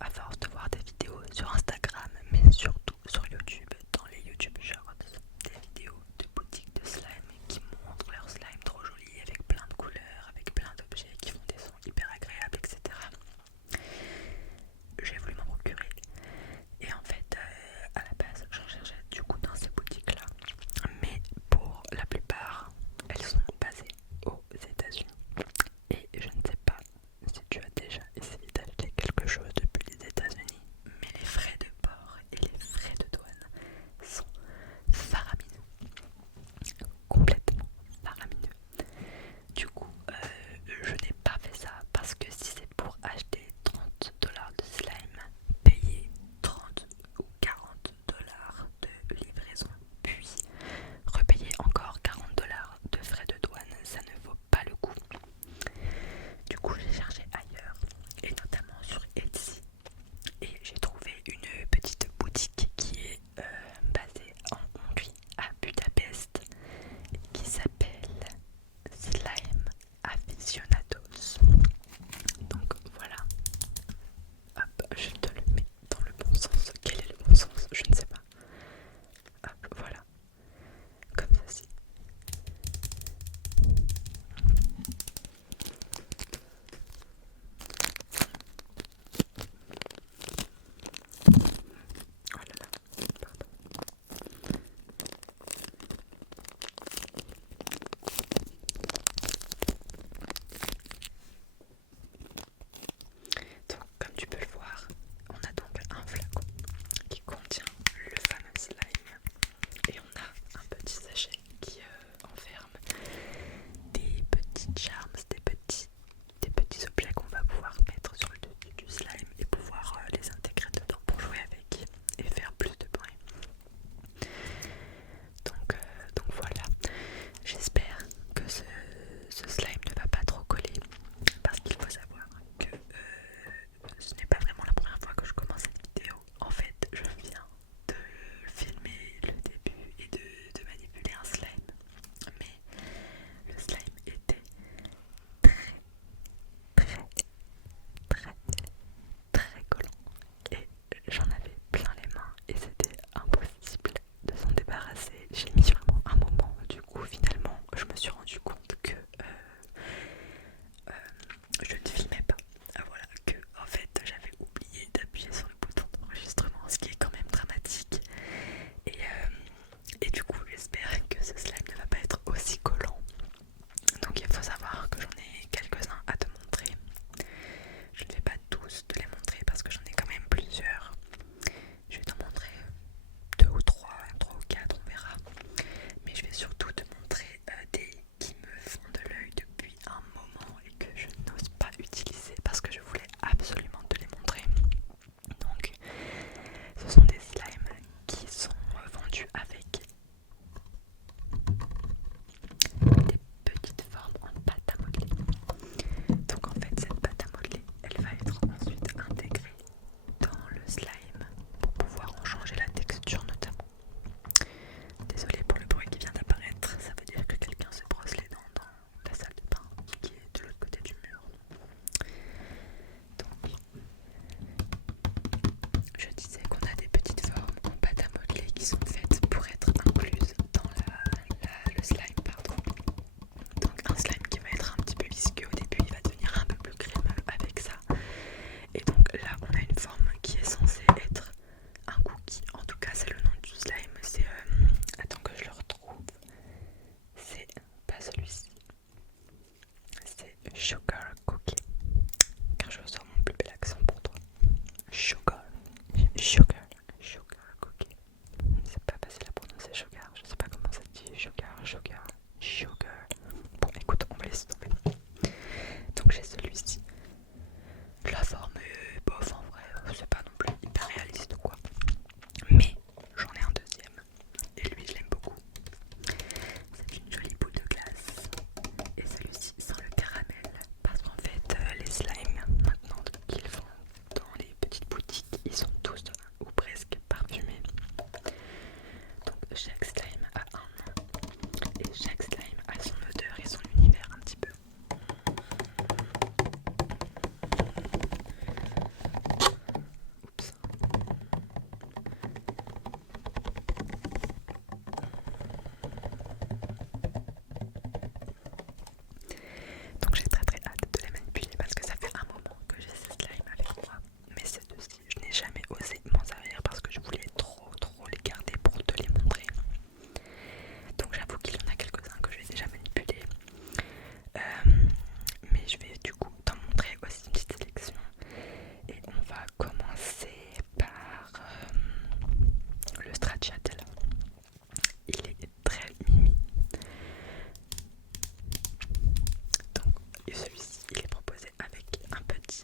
à force de voir des vidéos sur Instagram, mais surtout sur YouTube, dans les YouTube Shorts, des vidéos de boutiques de slime qui montrent leur slime trop joli avec plein de couleurs, avec plein d'objets qui font des sons hyper agréables, etc. J'ai voulu m'en procurer et en fait à la base j'en cherchais du coup dans ces boutiques là, mais pour la plupart elles sont basées aux États-Unis et je ne sais pas si tu as déjà essayé d'acheter quelque chose depuis les États-Unis.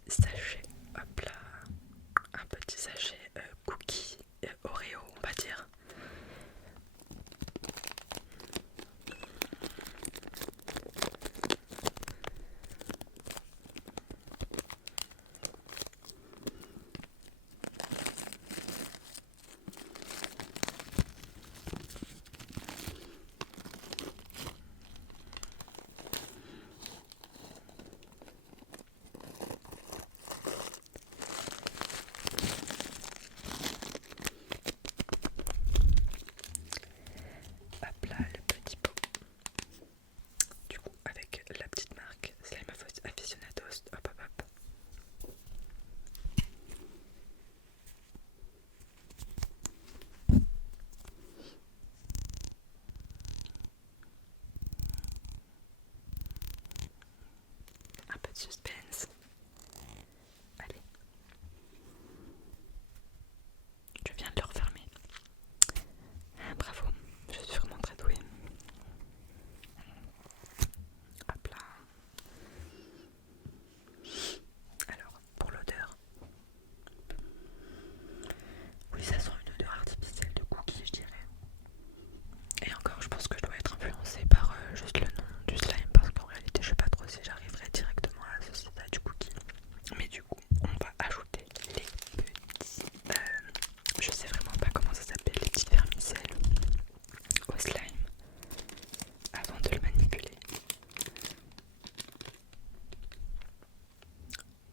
petit sachet, hop là, un petit sachet cookie Oreo on va dire. Hop là le petit pot. Du coup avec la petite marque Slime Aficionados, hop hop hop. Un peu de suspense. Allez. Je viens de le refermer. Bravo, je suis vraiment très douée. Hop là. Alors, pour l'odeur. Oui, ça sent une odeur artificielle de cookie, je dirais. Et encore, je pense que je dois être influencée par juste le nom du slime parce qu'en réalité, je sais pas trop si j'arriverai directement à associer ça du cookie. Mais du coup, on va ajouter les petits. Je sais vraiment pas comment ça s'appelle, les petits vermicelles au slime avant de le manipuler.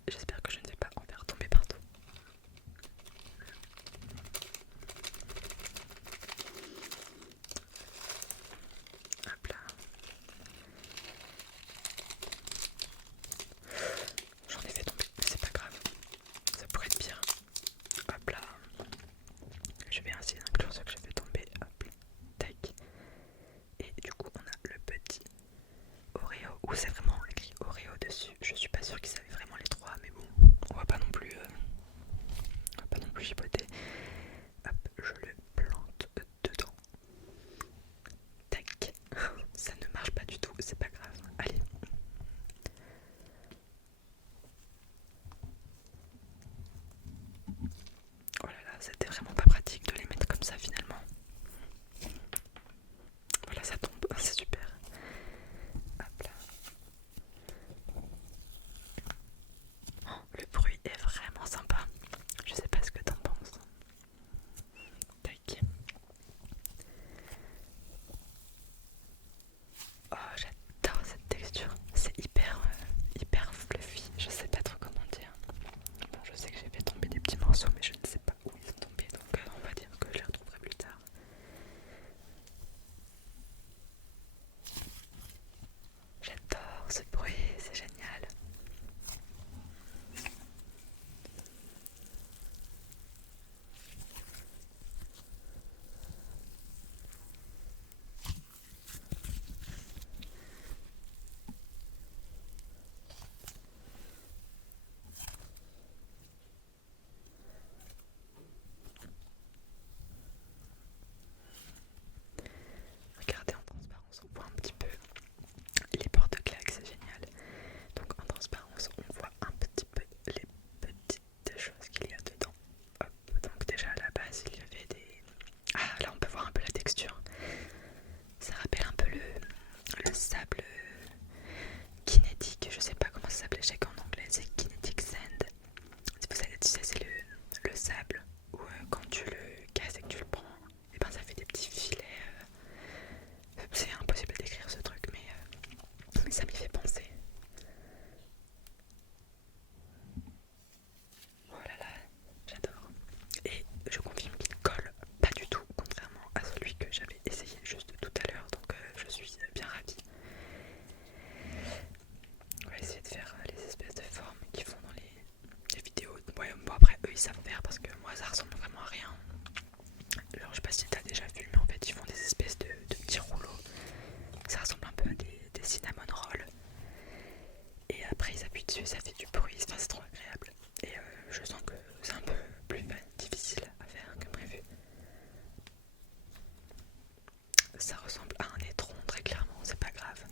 J'espère que je ne vais pas en faire tomber partout. Hop là. J'en ai fait tomber, mais c'est pas grave. Ça pourrait être pire. Hop là. Je vais ainsi inclure ce que j'ai fait tomber. Hop. Tac. Et du coup, on a le petit Oreo. Où c'est vraiment écrit Oreo dessus. Je suis pas sûre qu'ils savaient vraiment les trois, mais bon, on va pas non plus chipoter. Hop, je le plante dedans. Tac. Ça ne marche pas du tout, c'est pas grave. Allez. Oh là là, c'était vraiment pas pratique de les mettre comme ça finalement. Voilà, ça tombe, c'est super. Hop là. Oh, le bruit est vraiment sympa. Je sais pas ce que t'en penses. Tac. Oh, j'adore cette texture. C'est hyper fluffy. Je sais pas trop comment dire. Bon, je sais que j'ai fait tomber des petits morceaux, mais je ne sais pas où ils sont tombés. Donc, on va dire que je les retrouverai plus tard. J'adore ce bruit, c'est génial. Regardez en transparence, on voit un petit peu les porte-claques, c'est génial. Donc en transparence, on voit un petit peu les petites choses qu'il y a dedans. Hop, donc déjà à la base, il y avait des... Ah, là on peut voir un peu la texture. Ça rappelle un peu le sable kinétique, je sais pas comment ça s'appelait, je sais qu'en anglais c'est kinetic sand. Si vous savez, tu sais, c'est le sable où quand tu le casses et que tu le prends, et ben ça fait des petits filets. C'est impossible à décrire ce truc, mais ça m'y fait penser. Oh là là, j'adore. Et je confirme qu'il colle pas du tout, contrairement à celui que j'avais essayé juste tout à l'heure, donc je suis bien ravie. On va essayer de faire les espèces de formes qu'ils font dans les vidéos. Ouais, bon après eux ils savent faire parce que moi ça ressemble vraiment à rien. Alors je sais pas si t'as déjà vu, mais en fait ils font des espèces de petits rouleaux. Ça ressemble un peu à des cinnamon rolls. Et après ils appuient dessus, ça fait du bruit, enfin, c'est trop agréable. Et je sens que c'est un peu plus difficile à faire que prévu. Ça ressemble à un étron très clairement, c'est pas grave.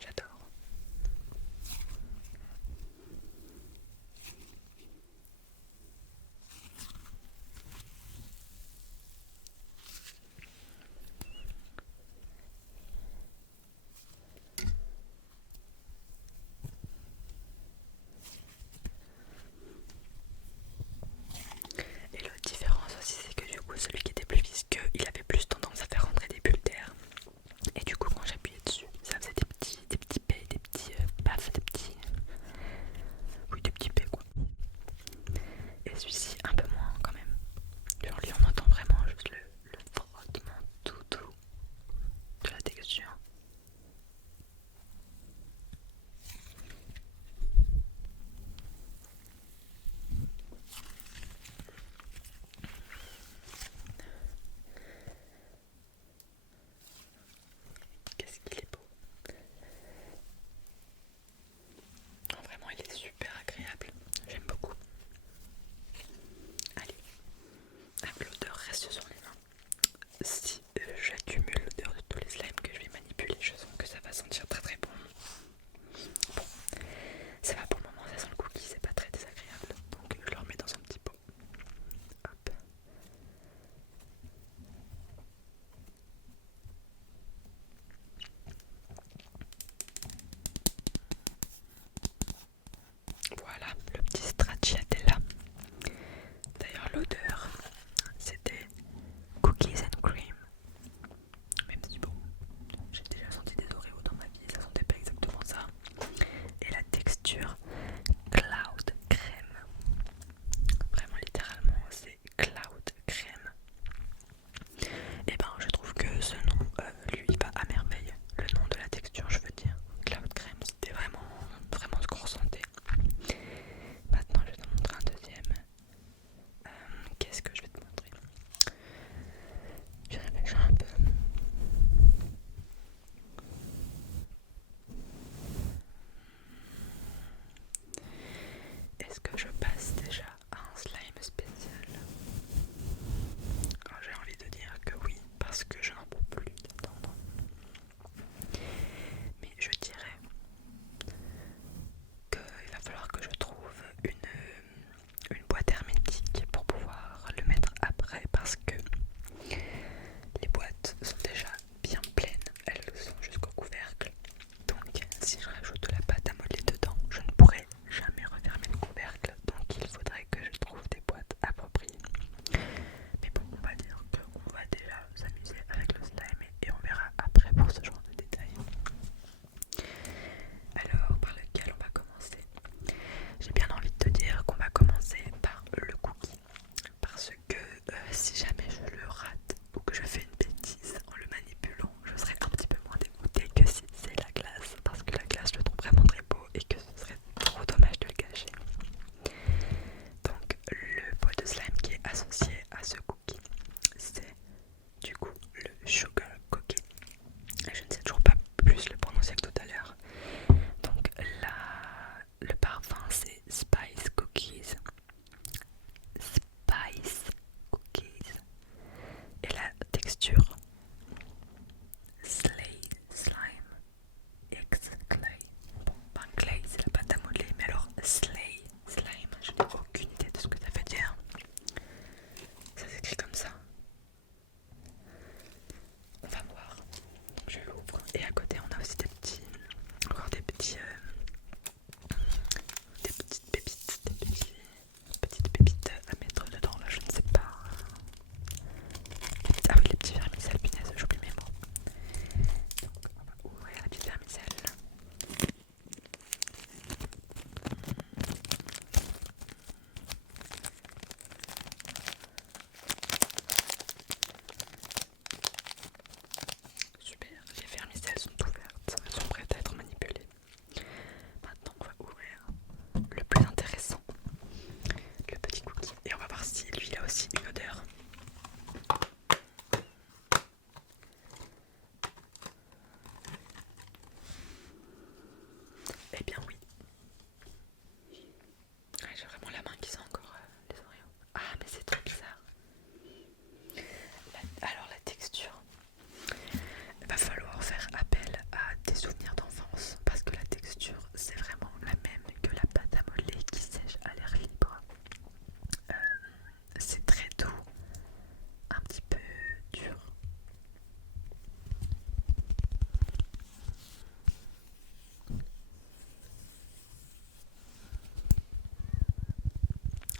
J'adore.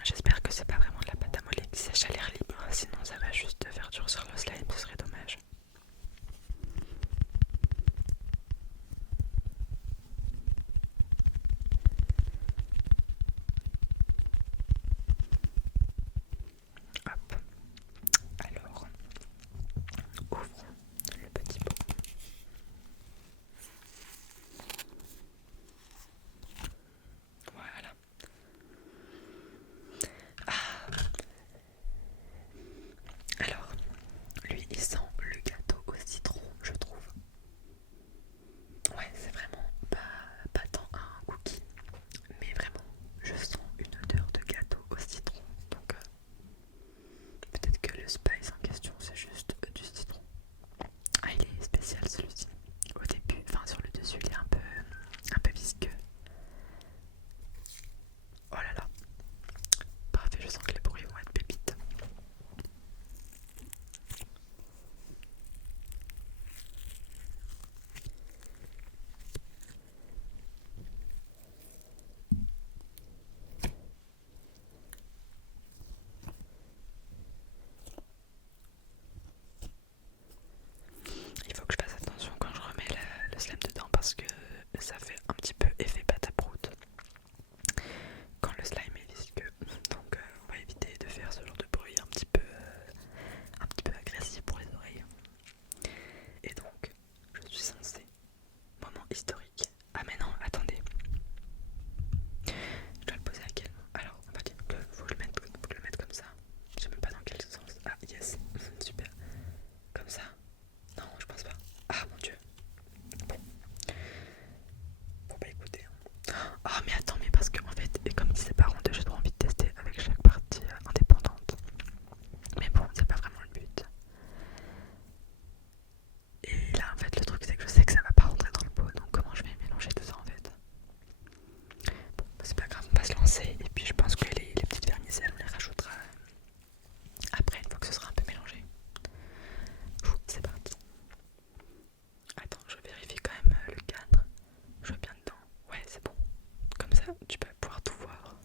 j'espère que c'est pas vraiment de la pâte à modeler qui sèche à l'air libre, sinon ça va juste faire durcir le slime, ce serait dommage. Hop, alors ouvrons le petit pot. Voilà. Alors, lui il sent le gâteau au citron, je trouve. Ouais, c'est vraiment pas tant un cookie, mais vraiment je sens une odeur de gâteau au citron. Donc peut-être que le spice en question c'est juste du citron. Ah, il est spécial celui-ci. Au début, enfin sur le dessus, il est un peu visqueux. Oh là là, parfait, je sens que les bruits vont être pépites. Il faut que je fasse attention quand je remets le slime dedans parce que ça fait un petit peu effet pâte à prout quand le slime est visqueux. Donc on va éviter de faire ce genre de bruit un petit peu agressif pour les oreilles. Et donc je suis censée, moment historique. Ah mais non, attendez. Je dois le poser à quel moment? Alors on va dire que faut que je le mette comme ça. Je sais même pas dans quel sens. Ah yes, super. Comme ça. Non, je pense pas. Ah mon dieu. Bon. Faut pas écouter. Ah mais attends, mais parce que en fait, et comme c'est pas rond, j'ai trop envie de tester avec chaque partie indépendante. Mais bon, c'est pas vraiment le but. Et là en fait le truc c'est que je sais que ça va pas rentrer dans le pot, donc comment je vais mélanger tout ça en fait? Bon, bah, c'est pas grave, on va se lancer et puis je pense que les petites vermicelles on les rajoutera après une fois que ce sera un peu mélangé. C'est parti. Attends, je vérifie quand même le cadre. Je vois bien dedans. Ouais, c'est bon. Comme ça, tu vas pouvoir tout voir.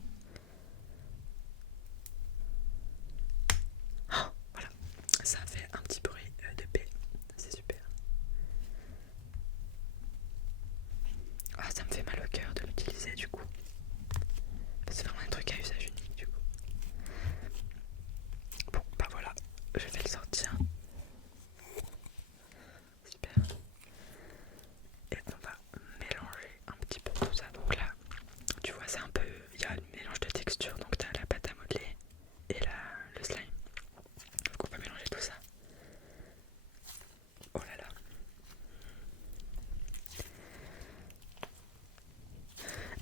Oh, voilà, ça fait un petit bruit de paix. C'est super. Ah, ça me fait mal au cœur de l'utiliser du coup. C'est vraiment un truc à usage unique du coup. Bon, bah voilà, je vais le sortir. Super. Et on va mélanger un petit peu tout ça. Donc là, tu vois, c'est un peu. Il y a un mélange de texture. Donc tu as la pâte à modeler et le slime. Donc on va mélanger tout ça. Oh là là.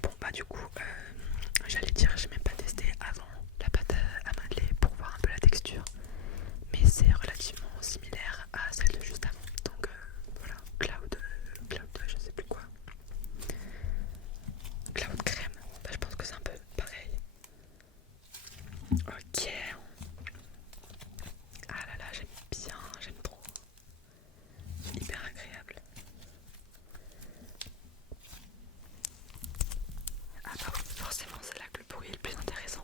Bon bah du coup, j'allais dire, j'ai même pas testé avant la pâte à modeler pour voir un peu la texture. Mais c'est relativement similaire à celle de juste avant. Donc voilà, cloud, je sais plus quoi. Cloud crème, bah, je pense que c'est un peu pareil. Ok. Ah là là, j'aime bien, j'aime trop. Hyper agréable. Ah bah oui, forcément c'est là que le bruit est le plus intéressant.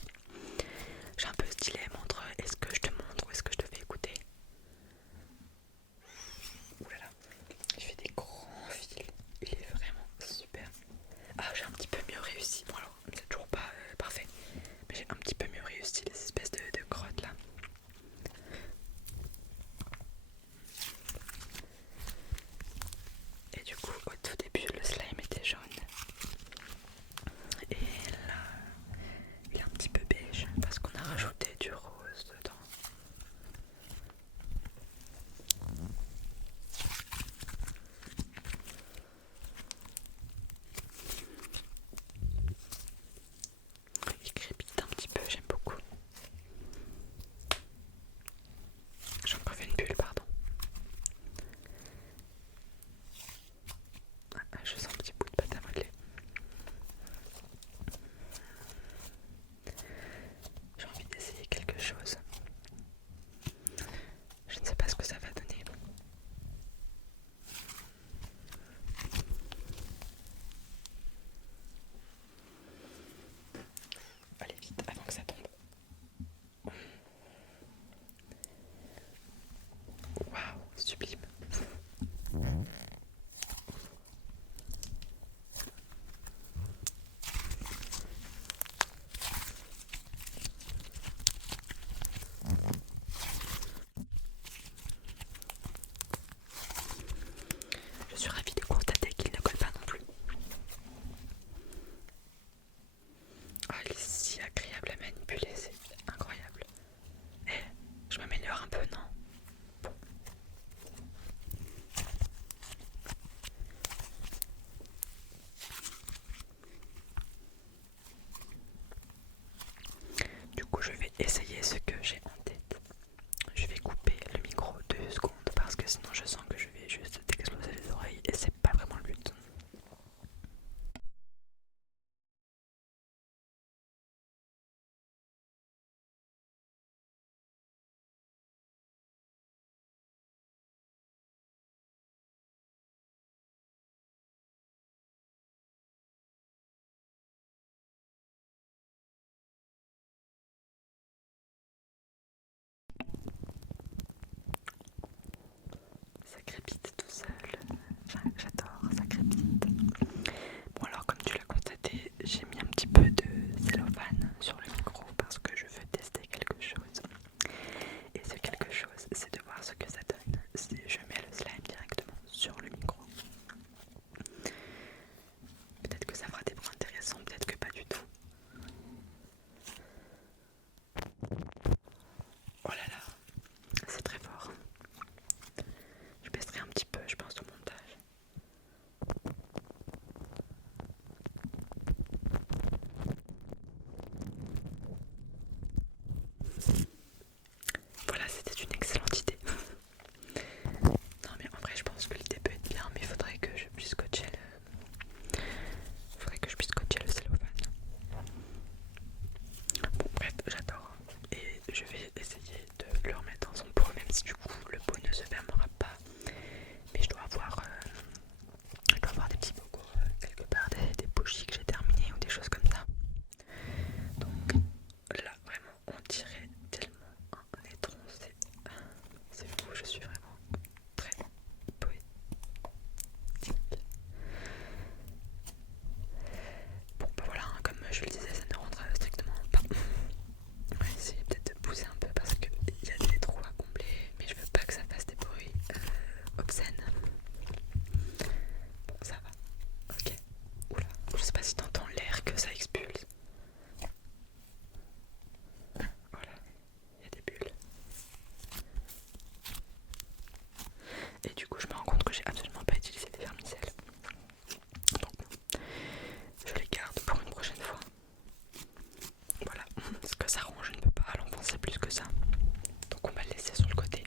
J'ai un peu ce dilemme entre est-ce que je te montre ou est-ce que je te fais écouter. Ouh là là, il fait des grands fils, il est vraiment super. Ah, j'ai un petit peu mieux réussi. Bon alors, c'est toujours pas parfait, mais j'ai un petit peu mieux réussi les espèces de grottes là. Et du coup, au tout début, le slime était jaune. Et là, il est un petit peu beige parce qu'on a rajouté du rose dedans. Il crépite un petit peu, j'aime beaucoup. J'ai encore fait une bulle, pardon. Ah, je sens un petit bout de pâte à modeler. crépite tout seul. J'adore, ça crépite. Bon alors comme tu l'as constaté, j'ai mis un petit peu de cellophane sur le micro parce que je veux tester quelque chose. Et ce quelque chose, c'est de voir ce que ça donne si je mets le slime directement sur le micro. Peut-être que ça fera des bruits intéressants, peut-être que pas du tout. Oh là là, c'est très fort. Je baisserai un petit peu, je pense, au montage. Voilà, c'était une excellente idée. Non mais en vrai je pense que l'idée peut être bien, mais il faudrait que je puisse scotcher le cellophane. Bon bref, j'adore. Et je vais essayer de le remettre dans son pot, même si du coup le pot ne se fermera pas. Mais je dois avoir des petits bocaux quelque part, des bougies que j'ai terminées ou des choses comme ça. Donc là vraiment on dirait tellement un étron, c'est fou, je suis vraiment très poétique. Bon bah voilà, hein, comme je le disais, ça ne rentre strictement pas. On va essayer peut-être de pousser un peu parce qu'il y a des trous à combler, mais je veux pas que ça fasse des bruits obscènes. Bon ça va, ok. Oula, je sais pas si t'entends l'air que ça expulse. Voilà, il y a des bulles. Et du coup je me rends compte que j'ai absolument pas utilisé les vermicelles. Donc je les garde pour une prochaine fois. Voilà, ce que ça rend, je ne peux pas l'enfoncer plus que ça. Donc on va le laisser sur le côté,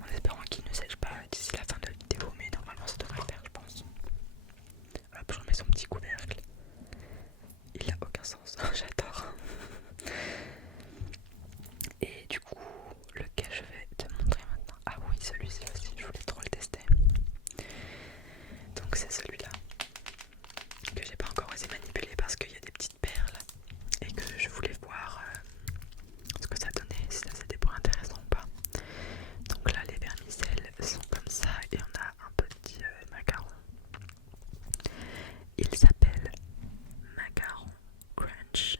en espérant qu'il ne sèche pas d'ici la fin de la vidéo, mais normalement ça devrait le faire je pense. Hop, je remets son petit couvercle. Il n'a aucun sens, j'adore. Et du coup, lequel je vais te montrer maintenant? Ah oui, celui-ci aussi, je voulais trop le tester. Donc c'est celui-là que j'ai pas encore osé manipuler parce qu'il y a des petites perles et que je voulais voir ce que ça donnait, si ça faisait des points intéressants ou pas. Donc là les vermicelles sont comme ça et on a un petit macaron. Il s'appelle Macaron Crunch.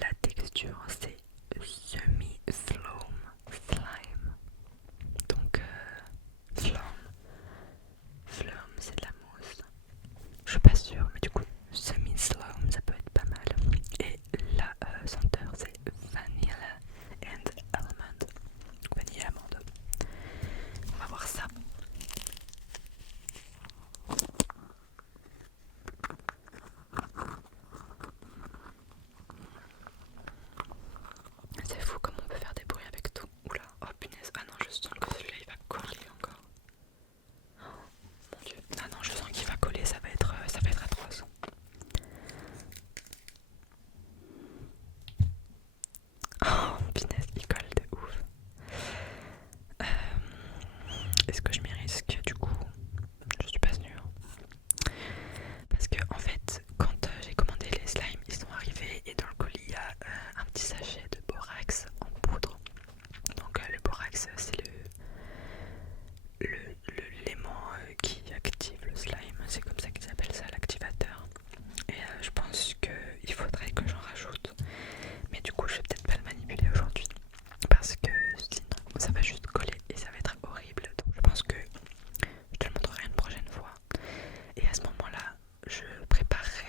La texture c'est semi-foam slime. Donc Flum c'est de la mousse. Je suis pas sûre, mais du coup semi-slime ça peut être pas mal. Et la senteur c'est vanilla and almond. Vanille et amande. On va voir ça. C'est fou comme on peut faire des bruits avec tout. Oula, oh punaise, ah non je sens que celui-là il va coller encore. Mon dieu, ah non je sens qu'il va coller, ça va être atroce. Oh punaise, il colle de ouf. Est-ce que je m'y risque du coup? Je suis pas sûre. Parce que en fait, quand j'ai commandé les slimes, ils sont arrivés et dans le colis il y a un petit sachet de borax en poudre. Donc le borax c'est l'élément qui active le slime, c'est comme ça qu'ils appellent ça, l'activateur. Et je pense qu'il faudrait que j'en rajoute. Mais du coup je vais peut-être pas le manipuler aujourd'hui parce que sinon ça va juste coller et ça va être horrible. Donc je pense que je te le montrerai une prochaine fois. Et à ce moment-là, je préparerai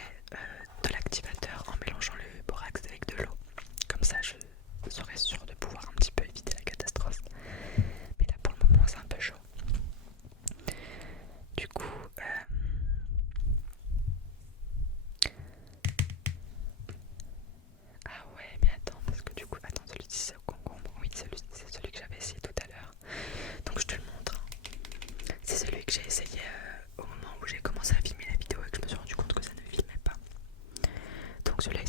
de l'activateur en mélangeant le borax avec de l'eau. Comme ça je serai sûre de pouvoir un petit peu éviter la catastrophe. Mais là pour le moment c'est un peu chaud. Du coup ah ouais mais attends, parce que du coup celui-ci c'est au concombre. Oui c'est celui que j'avais essayé tout à l'heure. Donc je te le montre. C'est celui que j'ai essayé au moment où j'ai commencé à filmer la vidéo et que je me suis rendu compte que ça ne filmait pas. Donc celui-là il